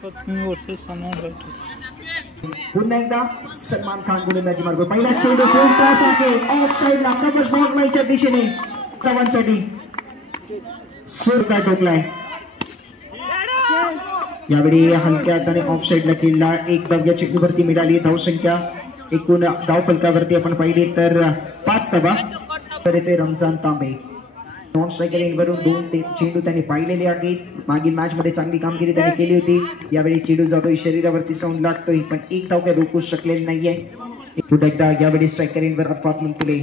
पुन्हा एकदा सलमान खान गोलंदाजी मार्ग पहिला चेंडू टॉस आहे ऑफ साइडला कव्हर बॉल लाईनच्या दिशेने धावांसाठी सुर का टोकलाय यावेळी हलक्या हाताने ऑफ साइडला खेळला एक धाव चेंडूवरती मिळाली धावसंख्या एकूण धाव फलकावरती आपण पाहिली तर 5 धावा तर येते रमजान तांबे नॉन स्ट्रायकर एंडवरून 2 चेंडू त्यांनी पाहिलेले आहेत मागील मॅच मध्ये चांगली कामगिरी त्यांनी केली होती यावेळी चेंडू जातोय शरीरावरती जाऊन लागतोय पण एक धाव काय रोखू शकलेली नाहीये पुन्हा एकदा यावेळी स्ट्रायकर एंडवर अफात मुंतले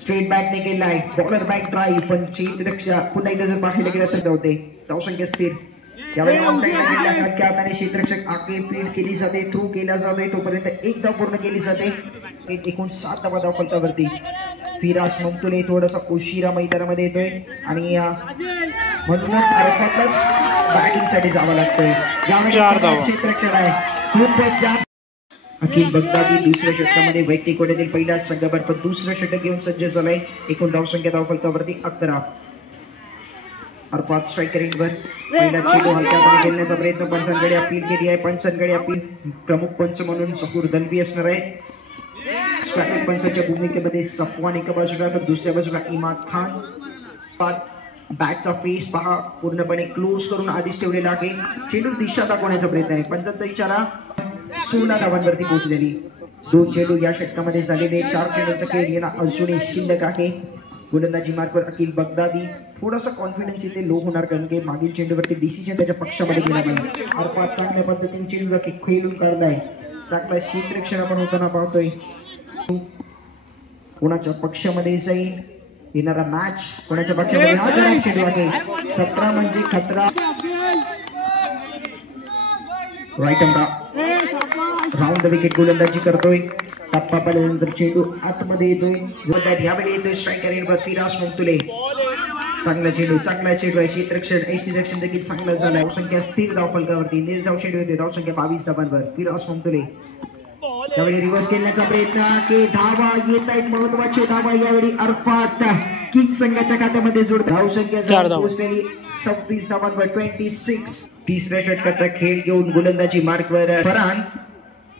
स्ट्रेट बॅकने केलाय बॉलर बॅक ड्राईव्ह पण क्षेत्ररक्षा पुन्हा एकदा जर पाहिलं गेलं तर धावते धावसंख्या स्थिर यावेळी ऑफसाइडला गेलेल्या हलक्या हाताने क्षेत्ररक्षक आगे फीड केली जाते थ्रू केला जातोय तोपर्यंत एक धाव पूर्ण केली जाते एकूण 7 धावा धाव फलकावरती फिराज ममतुले थोडासा उशिरा मैदानामध्ये येतोय आणि म्हणूनच अर्थातच बॅटिंग साठी जावं लागतंय यावेळी क्षेत्ररक्षण आहे खूपच जास्त अखिल बगदादी दुसऱ्या षटकामध्ये वैयक्तिक कोट्यातील पहिला संघामार्फत दुसरं षटक घेऊन सज्ज झालाय एकूण धावसंख्या धाव फलकावरती 11 अर्थात स्ट्रायकर एंडवर पहिला चेंडू हलक्या हाताने खेळण्याचा प्रयत्न पंचांकडे अपील केली आहे पंचांकडे अपील प्रमुख पंच म्हणून शकूर दलवी असणार आहे स्ट्रायकर पंचाच्या भूमिकेमध्ये सफवान एका बाजूला तर दुसऱ्या बाजूला इमाद खान बॅटचा फेस पहा पूर्णपणे क्लोज करून आधीच ठेवलेला आहे चेंडू दिशा दाखवण्याचा प्रयत्न आहे पंचांचा इशारा 16 धावांवरती पोहोचलेली 2 चेंडू या षटकामध्ये झालेले 4 चेंडूंचा खेळ येणं अजूनही शिल्लक आहे गोलंदाजी मार्फत अखिल बगदादी थोडासा कॉन्फिडन्स इथे लो होणार कारण की मागील चेंडूवरती डिसिजन त्याच्या पक्षामध्ये गेला नाही अर्थात चांगल्या पद्धतीने चेंडूला खेळून काढलाय चांगला क्षेत्ररक्षण आपण होताना पाहतोय कोणाच्या पक्षामध्ये जाईल येणारा मॅच कोणाच्या पक्षामध्ये हा खराब चेंडू आहे 17 म्हणजे खतरा राईट अंडा राऊंड द विकेट गोलंदाजी करतोय टप्पा पाहिल्यानंतर चेंडू आतमध्ये येतोय यावेळी येतोय स्ट्रायकर एंडवर फिराज ममतुले चांगला चेंडू आहे क्षेत्ररक्षण देखील चांगला झाला धावसंख्या स्थिर धाव फलकावरती निर्धाव चेंडू येते धावसंख्या 22 धावांवर फिराज ममतुले यावेळी रिव्हर्स खेळण्याचा प्रयत्न की धावा येत आहेत महत्वाची धावा यावेळी अरफात किंग संघाच्या खात्यामध्ये जोड धावसंख्या पोहोचलेली 26 धावांवर 26 तिसऱ्या षटकाचा खेळ घेऊन गोलंदाजी मार्कवर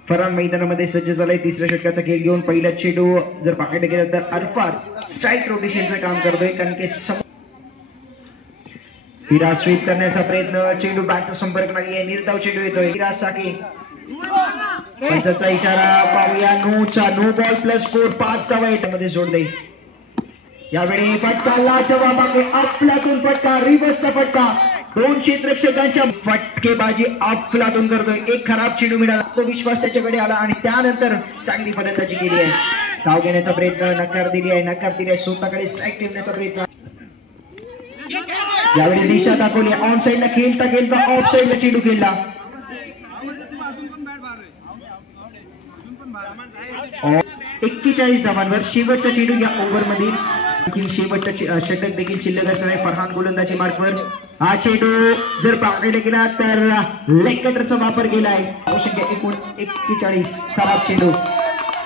फरहान मैदानामध्ये सज्ज झालाय तिसऱ्या षटकाचा खेळ घेऊन पहिला चेंडू जर पाहायला गेलं तर अरफात स्ट्राईक रोटेशनचं काम करतोय कारण की फिराज स्वीप करण्याचा प्रयत्न चेंडू बॅटचा संपर्क नाहीये निर्धाव चेंडू येतोय फिराज साके पंचाचा इशारा पाहूया नो बॉल प्लस 4 5 धावा यामध्ये जोडले यावेळी फटका जवाब आहे आपल्यातून फटका रिव्हर्सचा फटका 2 क्षेत्ररक्षकांच्या फटकेबाजी अफलातून करतोय एक खराब चेंडू मिळाला तो विश्वास त्याच्याकडे आला आणि त्यानंतर चांगली फलंदाजी केली आहे धाव घेण्याचा प्रयत्न नकार दिली आहे स्वतःकडे स्ट्राईक ठेवण्याचा प्रयत्न यावेळी दिशा दाखवली ऑन साइडला खेळता ऑफ साइडला चेंडू खेळला 41 धावांवर शेवटचा चेंडू या ओव्हर मध्ये शेवटचा षटक देखील शिल्लक असणार आहे फरहान गोलंदाजी मार्कवर हा चेंडू जर पाहायला गेला तर लेग कटरचा वापर केलाय आवश्यक एकूण 41 खराब चेंडू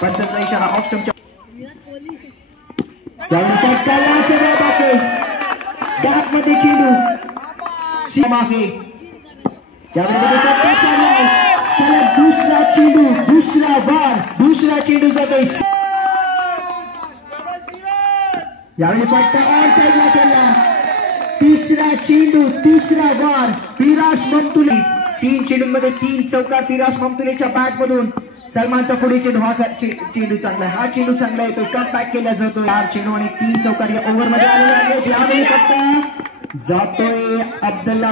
पंचांचा इशारा ऑफ स्टंपच्या गॅप मध्ये चेंडू दुसरा चेंडू जातोय यावेळी फटका ऑन साइडला केला तिसरा वार फिराज ममतुले 3 चेंडूंमध्ये 3 चौकार फिराज ममतुलेच्या बॅट मधून सलमानचा पुढे चेंडू हा चेंडू चांगला येतो कट बॅक केला जातो 4 चेंडू आणि 3 चौकार या ओव्हर मध्ये आलेले आहेत यावेळी फटका जातोय अब्दुल्ला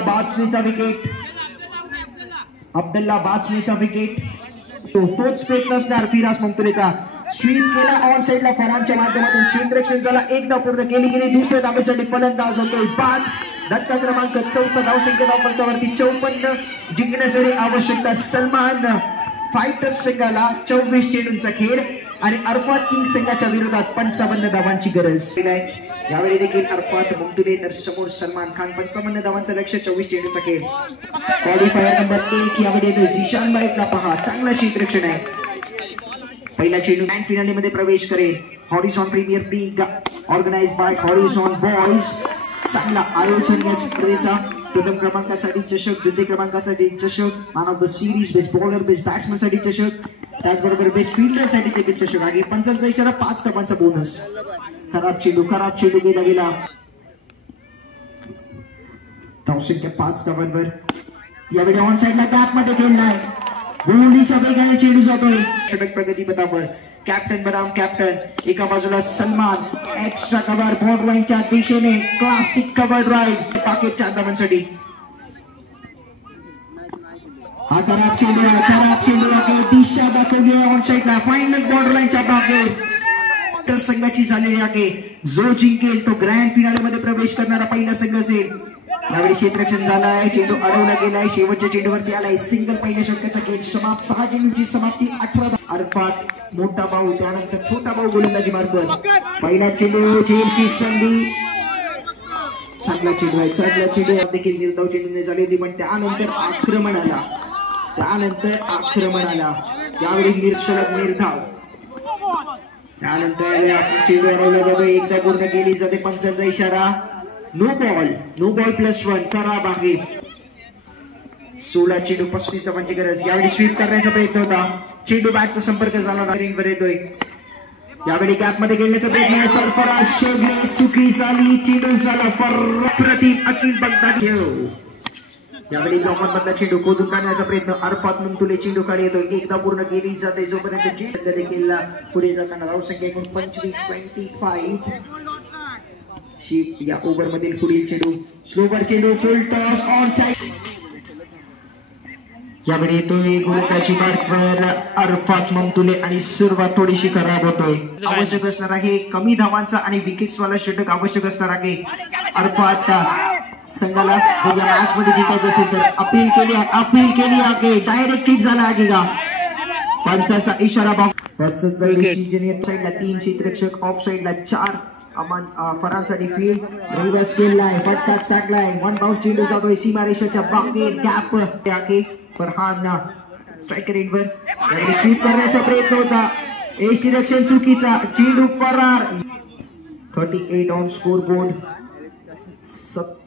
बाजमीचा विकेट तोच प्रयत्न असणार फिराज ममतुलेचा स्वीप केला ऑन साइडला फरहानच्या माध्यमातून क्षेत्ररक्षण झाला एक धाव पूर्ण केली दुसऱ्या धावेसाठी फलंदाज होतोय बाद धक्का क्रमांक 14 धावसंख्या धाव फलकावरती 54 जिंकण्यासाठी आवश्यकता सलमान फायटर संघाला 24 चेंडूंचा खेळ आणि अरफात किंग संघाच्या विरोधात 55 धावांची गरज यावेळी देखील अरफात ममतुले तर समोर सलमान खान 55 धावांचं लक्ष 24 चेंडूचा खेळ क्वालिफायर नंबर 1 यामध्ये येतो झिशान बाईकला पहा चांगला क्षेत्ररक्षण आहे पहिला चेंडू ग्रँड फिनाले मध्ये प्रवेश करेल Horizon premier league organized by Horizon boys चांगला आयोजन या स्पर्धेचा प्रथम क्रमांकासाठी चषक, द्वितीय क्रमांकासाठी चषक, man of the series, best bowler, best batsman साठी चषक, त्याचबरोबर बेस्ट फिल्डर साठी देखील चषक आहे. पंचांचा इशारा, 5 धावांचा बोनस. खराब चेंडू गेला धावसंख्या 5 धावांवर. यावेळी ऑन साइडला गॅप मध्ये खेळलाय, गोलीच्या वेगाने चेंडू जातोय. षटक प्रगती पथावर कॅप्टन बनाम कॅप्टन, एका बाजूला सलमान, एक्स्ट्रा कव्हर बॉर्डर लाईनच्या दिशेने, क्लासिक कव्हर ड्राईव्ह, टाकेत 4 धावांसाठी. हा खराब चेंडू आहे, दिशा दाखवली ऑन साइडला, फायनल बॉर्डर लाईनच्या बाहेर संघाची झालेली आहे. जो जिंकेल तो ग्रँड फिनाले मध्ये प्रवेश करणारा पहिला संघ असेल. यावेळी क्षेत्ररक्षण झालाय, चेंडू अडवला गेलाय, शेवटच्या चेंडूवरती आलाय सिंगल. पहिल्या षटकाचा खेळ समाप्त. 6 चेंडूची समाप्ती 18. अरफात मोठा भाऊ, त्यानंतर छोटा भाऊ गोलंदाजी मार्फत. पहिला चेंडू, चेंडूची संधी, चांगला चेंडू देखील निर्धाव चेंडूने झाली होती, पण त्यानंतर आक्रमण आला. यावेळी निर्धाव, त्यानंतर चेंडू अडवला जातो, एकदा पूर्ण केली जाते. पंचांचा इशारा, नो बॉल +1. खराब आहे. 16 चेंडू 35 धावांची गरज. यावेळी स्वीप करण्याचा प्रयत्न होता, चेंडू बॅटचा संपर्क झाला, वर येतोय. यावेळी गॅप मध्ये खेळण्याचा प्रयत्न, सरफराज शोधले, चुकी झाली, चेंडू झाला प्रतिम अखिल बगदादी. यावेळी ब्लॉकर मधला चेंडू खोदून काढण्याचा प्रयत्न, अरफात मुंतुले चेंडू खाली येतोय, एकदा पूर्ण केली जाते. जोपर्यंत देखील पुढे जाताना धावसंख्या एकूण 25-25. शीप या ओव्हर मधील पुढील चेंडू, स्लोवर चेंडू, फुल टॉस ऑन साइड. यावेळी येतोय गोलंदाजी मार्कवर अरफात ममतुले आणि सुरुवात थोडीशी खराब होतोय. आवश्यक असणार आहे कमी धावांचा आणि विकेट्स वाला षटक आवश्यक असणार आहे. अरफात संघाला जर या मॅच मध्ये जिंकायचं असेल तर अपील केली आहे. डायरेक्ट हिट झाला आहे का? पंचांचा इशारा. साइडला 3 क्षेत्ररक्षक, ऑफ साइडला 4. अमन फरांसाठी फील्ड, रिव्हर्स केलाय, फटकाच साठलाय, 1 बाउंस चेंडू जातोय सीमारेषेच्या बाहेर. गॅप आहे फरहान स्ट्रायकर एंडवर. स्वीप करण्याचा प्रयत्न होता, क्षेत्ररक्षण चुकीचा, चेंडू फरार. 38 ऑन स्कोर बोर्ड.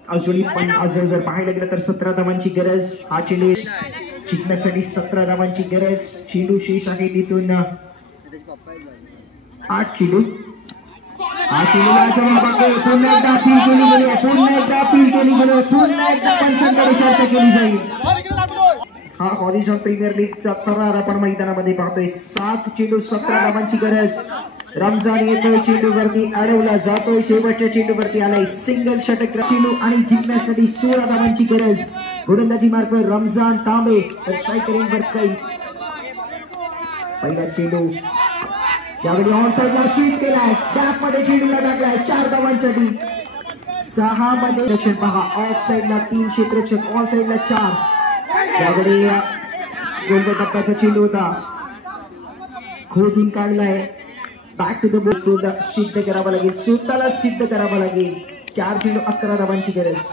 अजूनही पण जर पाहायला गेलं तर 17 धावांची गरज. हा चेंडू जिंकण्यासाठी 17 धावांची गरज. चेंडू शेष आहे तिथून 8 चेंडू. हा चेंडूला पुन्हा एकदा अपील केली गेली, पुन्हा एकदा पंचांकडे चर्चा केली जाईल. हा हॉरिझॉन प्रीमियर लीगचा थरार आपण मैदानामध्ये पाहतोय. 7 चेंडू 17 धावांची गरज. रमजान येतोय, चेंडूवरती अडवला जातोय, शेवटच्या चेंडूवरती आलाय सिंगल षटक. चेंडू आणि जिंकण्यासाठी 16 धावांची गरज. गोलंदाजी मार्फत रमजान तांबे, स्ट्रायकर एंडवर कै. पहिला चेंडू यावेळी ऑन साइडला स्वीप केलाय, गॅप मध्ये चेंडूला टाकलाय 4 धावांसाठी. 6 मध्ये रक्षण पहा, ऑफ साइडला 3 क्षेत्ररक्षक, ऑन साइडला 4. यावेळी गोलगोल टप्प्याचा चेंडू होता, खोदून काढलाय. बॅक टू द बॉल, सिद्ध करावा लागेल, स्वतःला सिद्ध करावा लागेल. 4 चेंडू 11 धावांची गरज.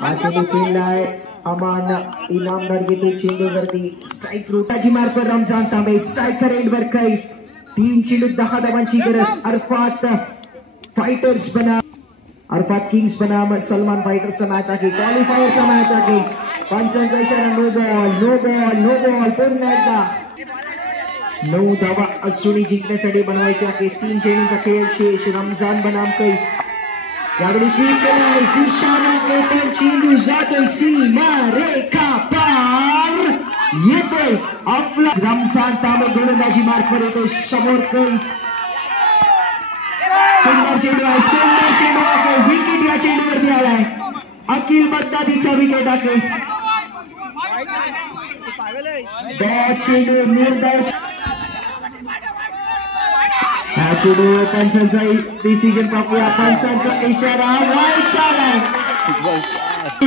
हा चेंडू खेळलाय अमान, इनामदार येते चेंडूवरती. स्ट्राईक रोटाची मार्फत रमजान तांबे, स्ट्रायकर एंडवर कै. 3 चेंडू 10 धावांची गरज. अरफात फायटर्स बनाम, अरफात किंग्स बनाम सलमान फायटर्सचा मॅच आहे, क्वालिफायरचा मॅच आहे. पंचांचा इशारा, नो बॉल. पुन्हा एकदा 9 धावा अजूनही जिंकण्यासाठी बनवायचे आहे. 3 चेंडूंचा खेळ शेष. रमजान बनाम कै. यावेळी स्वीप केलाय, चेंडू जातोय सीमा रेखा पार, येतोय आपला. रमजान तांबे गोलंदाजी मार्फत येतोय समोर कै. सुंदर चेंडू आहे, विकेट या चेंडूवरती आलाय. अखिल बगदादीचा विकेट आहे. चेंडू निर्धाव. हा चेंडू पंचांचा डिसिजन पाहूया. पंचांचा इशारा, वाईड चालाय.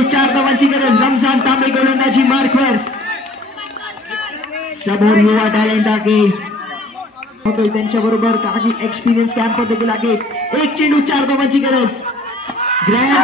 4 धावांची गरज. रमजान तांबे गोलंदाजी मार्फत. समोर युवा टॅलेंट आहे, त्यांच्या बरोबर काही एक्सपिरियन्स कॅम्प देखील आहेत. 1 चेंडू 4 धावांची गरज. ग्रँड